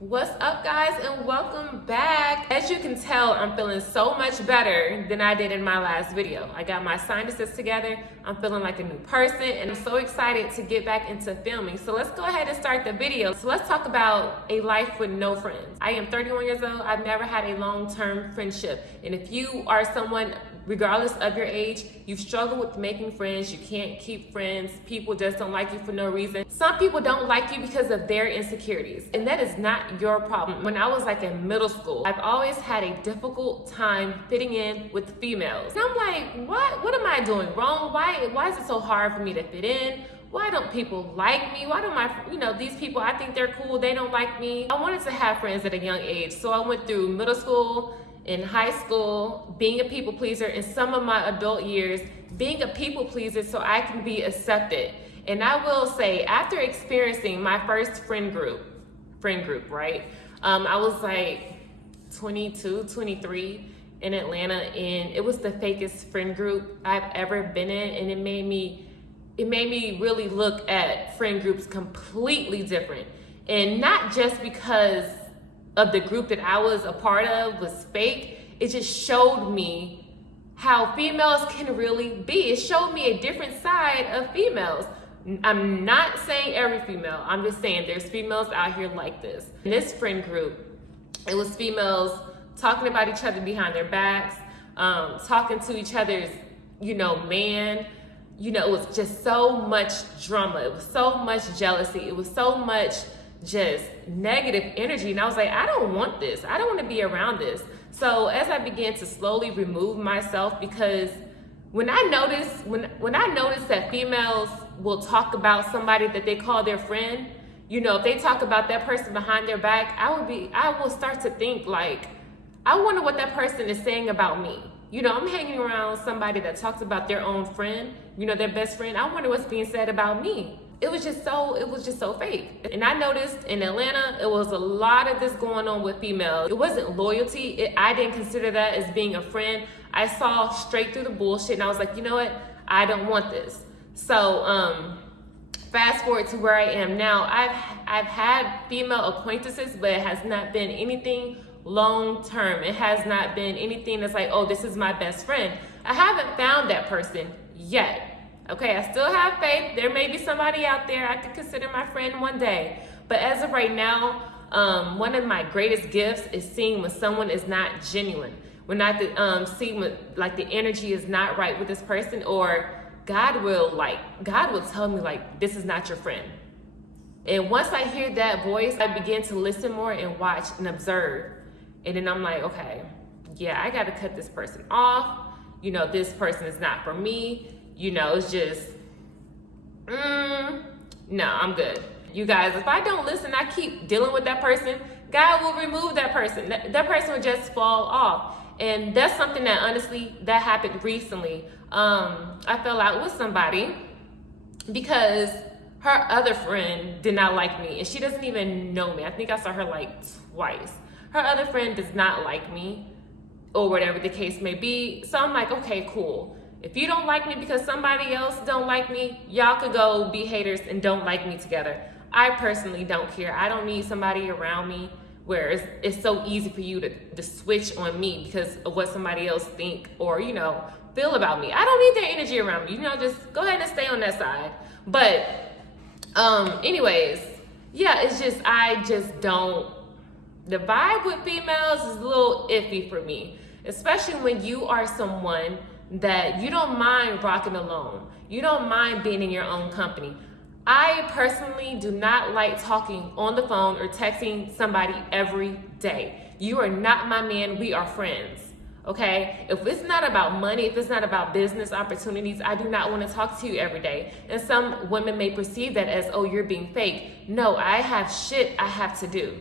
What's up, guys, and welcome back. As you can tell, I'm feeling so much better than I did in my last video. I got my sinuses together. I'm feeling like a new person, and I'm so excited to get back into filming. So let's go ahead and start the video. So let's talk about a life with no friends. I am 31 years old. I've never had a long-term friendship. And if you are someone, regardless of your age, you struggle with making friends, you can't keep friends, people just don't like you for no reason. Some people don't like you because of their insecurities, and that is not your problem. When I was like in middle school, I've always had a difficult time fitting in with females. And I'm like, what am I doing wrong? Why is it so hard for me to fit in? Why don't people like me? Why don't these people, I think they're cool, they don't like me. I wanted to have friends at a young age, so I went through middle school, in high school, being a people pleaser, in some of my adult years, being a people pleaser so I can be accepted. And I will say, after experiencing my first friend group, right? I was like 22, 23 in Atlanta, and it was the fakest friend group I've ever been in, and it made me really look at friend groups completely different. And not just because of the group that I was a part of was fake, it just showed me how females can really be. It showed me a different side of females. I'm not saying every female, I'm just saying there's females out here like this. In this friend group, it was females talking about each other behind their backs, talking to each other's, man. It was just so much drama. It was so much jealousy. It was so much just negative energy, and I was like, I don't want this. I don't want to be around this. So as I began to slowly remove myself, because when I notice that females will talk about somebody that they call their friend, if they talk about that person behind their back, I will start to think like, I wonder what that person is saying about me. I'm hanging around somebody that talks about their own friend, their best friend. I wonder what's being said about me. It was just so fake. And I noticed in Atlanta, it was a lot of this going on with females. It wasn't loyalty. I didn't consider that as being a friend. I saw straight through the bullshit, and I was like, you know what? I don't want this. So fast forward to where I am now. I've had female acquaintances, but it has not been anything long term. It has not been anything that's like, oh, this is my best friend. I haven't found that person yet. Okay, I still have faith. There may be somebody out there I could consider my friend one day. But as of right now, one of my greatest gifts is seeing when someone is not genuine. When I see when the energy is not right with this person, or God will tell me like, this is not your friend. And once I hear that voice, I begin to listen more and watch and observe. And then I'm like, okay, yeah, I gotta cut this person off. This person is not for me. It's just, no, I'm good. You guys, if I don't listen, I keep dealing with that person, God will remove that person. That person will just fall off. And that's something that honestly, that happened recently. I fell out with somebody because her other friend did not like me, and she doesn't even know me. I think I saw her like twice. Her other friend does not like me, or whatever the case may be. So I'm like, okay, cool. If you don't like me because somebody else don't like me, y'all could go be haters and don't like me together. I personally don't care. I don't need somebody around me where it's so easy for you to switch on me because of what somebody else think or, feel about me. I don't need their energy around me. Just go ahead and stay on that side. But anyways, yeah, it's just, I just don't, the vibe with females is a little iffy for me, especially when you are someone that you don't mind rocking alone. You don't mind being in your own company. I personally do not like talking on the phone or texting somebody every day. You are not my man, we are friends, okay? If it's not about money, if it's not about business opportunities, I do not want to talk to you every day. And some women may perceive that as, oh, you're being fake. No, I have shit I have to do.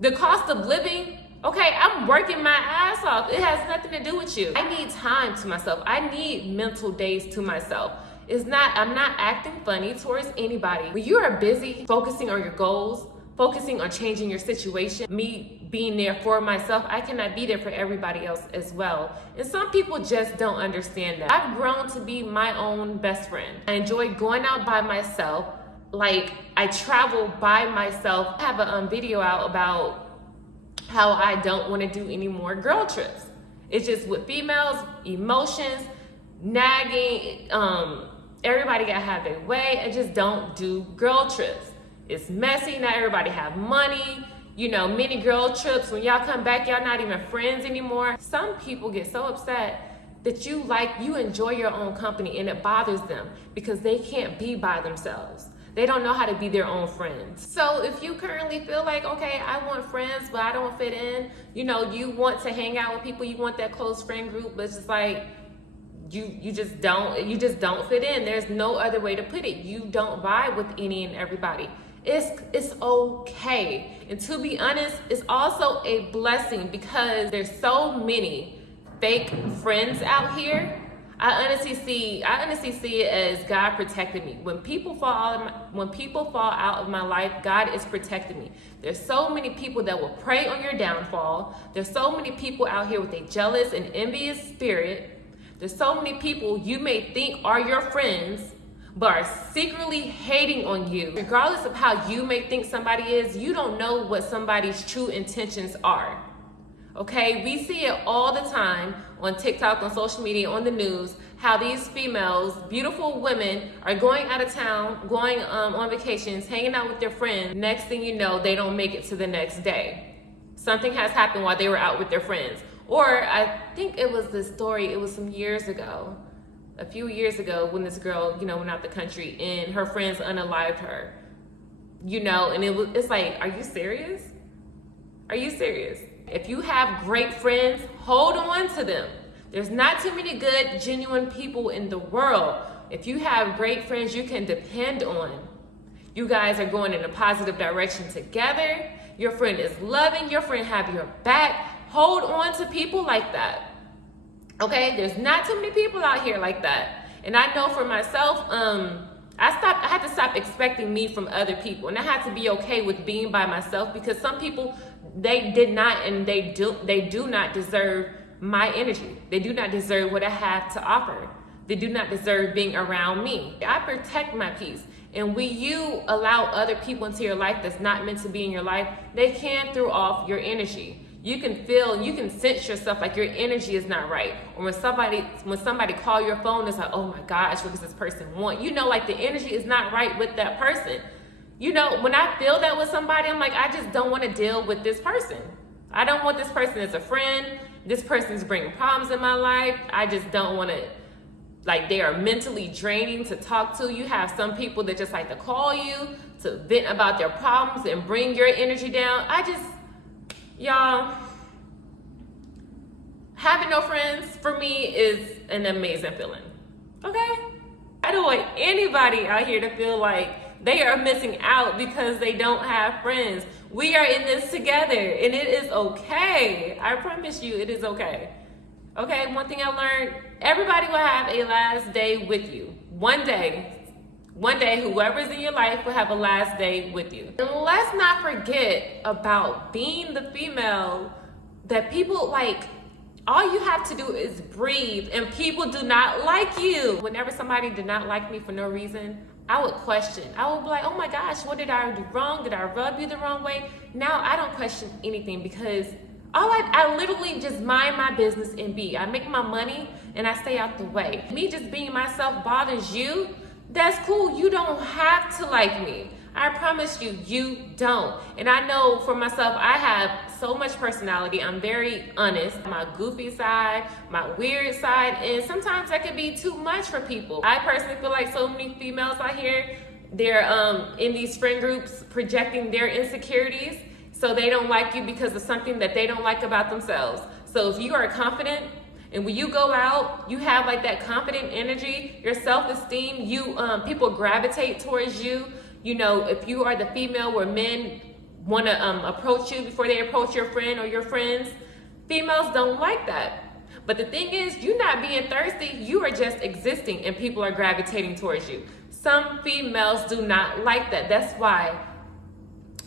The cost of living, okay, I'm working my ass off. It has nothing to do with you. I need time to myself. I need mental days to myself. I'm not acting funny towards anybody. When you are busy focusing on your goals, focusing on changing your situation, me being there for myself, I cannot be there for everybody else as well. And some people just don't understand that. I've grown to be my own best friend. I enjoy going out by myself, like I travel by myself. I have a video out about how I don't want to do any more girl trips. It's just with females, emotions, nagging, everybody gotta have their way. I just don't do girl trips. It's messy, not everybody have money. You know, many girl trips, when y'all come back, y'all not even friends anymore. Some people get so upset that you enjoy your own company, and it bothers them because they can't be by themselves. They don't know how to be their own friends. So if you currently feel like, okay, I want friends, but I don't fit in, you know, you want to hang out with people, you want that close friend group, but it's just like, you just don't fit in. There's no other way to put it. You don't vibe with any and everybody. It's okay. And to be honest, it's also a blessing because there's so many fake friends out here. I honestly see it as God protected me. When people fall out of my life, God is protecting me. There's so many people that will prey on your downfall. There's so many people out here with a jealous and envious spirit. There's so many people you may think are your friends, but are secretly hating on you. Regardless of how you may think somebody is, you don't know what somebody's true intentions are. Okay, we see it all the time on TikTok, on social media, on the news, how these females, beautiful women, are going out of town, going on vacations, hanging out with their friends. Next thing you know, they don't make it to the next day. Something has happened while they were out with their friends. Or I think it was the story, it was some years ago, a few years ago, when this girl, you know, went out the country and her friends unalived her. You know, and it's like, are you serious? Are you serious? If you have great friends, hold on to them. There's not too many good, genuine people in the world. If you have great friends you can depend on, you guys are going in a positive direction together. Your friend is loving, your friend have your back. Hold on to people like that. Okay, there's not too many people out here like that. And I know for myself, I had to stop expecting me from other people, and I had to be okay with being by myself because some people, they did not, and they do not deserve my energy. They do not deserve what I have to offer. They do not deserve being around me. I protect my peace. And when you allow other people into your life that's not meant to be in your life, they can throw off your energy. You can feel, you can sense yourself like your energy is not right. Or when somebody call your phone, it's like, oh my gosh, what does this person want? You know, like the energy is not right with that person. You know, when I feel that with somebody, I'm like, I just don't want to deal with this person. I don't want this person as a friend. This person's bringing problems in my life. I just don't want to, like, they are mentally draining to talk to. You have some people that just like to call you to vent about their problems and bring your energy down. Y'all, having no friends for me is an amazing feeling, okay? I don't want anybody out here to feel like they are missing out because they don't have friends. We are in this together, and it is okay. I promise you, it is okay. Okay, one thing I learned, everybody will have a last day with you. One day, whoever's in your life will have a last day with you. And let's not forget about being the female that people like. All you have to do is breathe, and people do not like you. Whenever somebody did not like me for no reason, I would question. I would be like, oh my gosh, what did I do wrong? Did I rub you the wrong way? Now I don't question anything because I literally just mind my business and be. I make my money and I stay out the way. Me just being myself bothers you, that's cool. You don't have to like me. I promise you, you don't. And I know for myself, I have so much personality. I'm very honest. My goofy side, my weird side, and sometimes that can be too much for people. I personally feel like so many females out here, they're in these friend groups projecting their insecurities, so they don't like you because of something that they don't like about themselves. So if you are confident, and when you go out, you have like that confident energy, your self-esteem, people gravitate towards you. You know, if you are the female where men want to approach you before they approach your friend or your friends, females don't like that. But the thing is, you're not being thirsty, you are just existing and people are gravitating towards you. Some females do not like that. That's why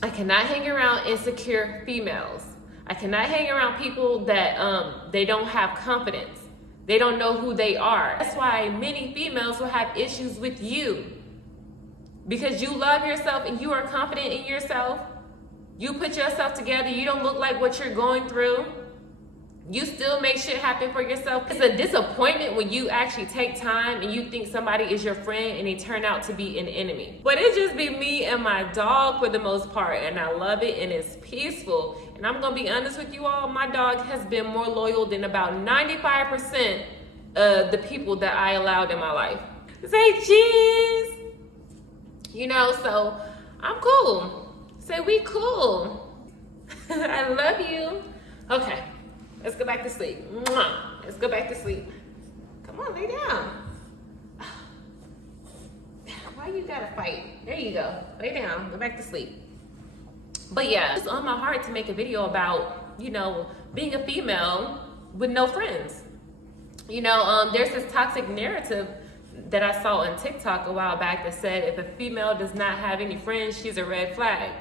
I cannot hang around insecure females. I cannot hang around people that they don't have confidence. They don't know who they are. That's why many females will have issues with you, because you love yourself and you are confident in yourself. You put yourself together. You don't look like what you're going through. You still make shit happen for yourself. It's a disappointment when you actually take time and you think somebody is your friend and they turn out to be an enemy. But it just be me and my dog for the most part, and I love it and it's peaceful. And I'm gonna be honest with you all, my dog has been more loyal than about 95% of the people that I allowed in my life. Say cheese! You know, so I'm cool. Say we cool. I love you. Okay. Let's go back to sleep. Mwah. Let's go back to sleep. Come on, lay down. Why you gotta fight? There you go. Lay down. Go back to sleep. But yeah, it's on my heart to make a video about, you know, being a female with no friends. You know, there's this toxic narrative that I saw on TikTok a while back that said if a female does not have any friends, she's a red flag.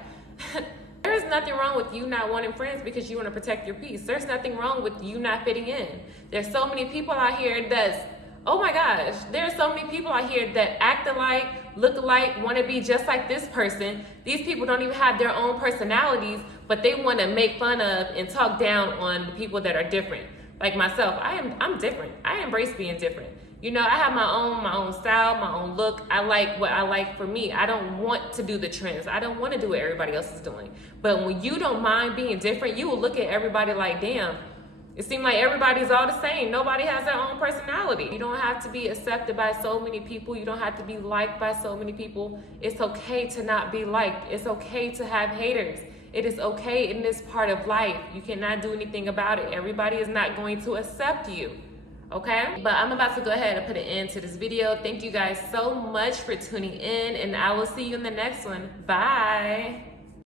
There's nothing wrong with you not wanting friends because you want to protect your peace. There's nothing wrong with you not fitting in. There's so many people out here that's, oh my gosh, there's so many people out here that act alike, look alike, want to be just like this person. These people don't even have their own personalities, but they want to make fun of and talk down on the people that are different. Like myself, I'm different. I embrace being different. You know, I have my own style, my own look. I like what I like for me. I don't want to do the trends. I don't want to do what everybody else is doing. But when you don't mind being different, you will look at everybody like, damn, it seems like everybody's all the same. Nobody has their own personality. You don't have to be accepted by so many people. You don't have to be liked by so many people. It's okay to not be liked. It's okay to have haters. It is okay in this part of life. You cannot do anything about it. Everybody is not going to accept you. Okay, but I'm about to go ahead and put an end to this video. Thank you guys so much for tuning in, and I will see you in the next one. Bye.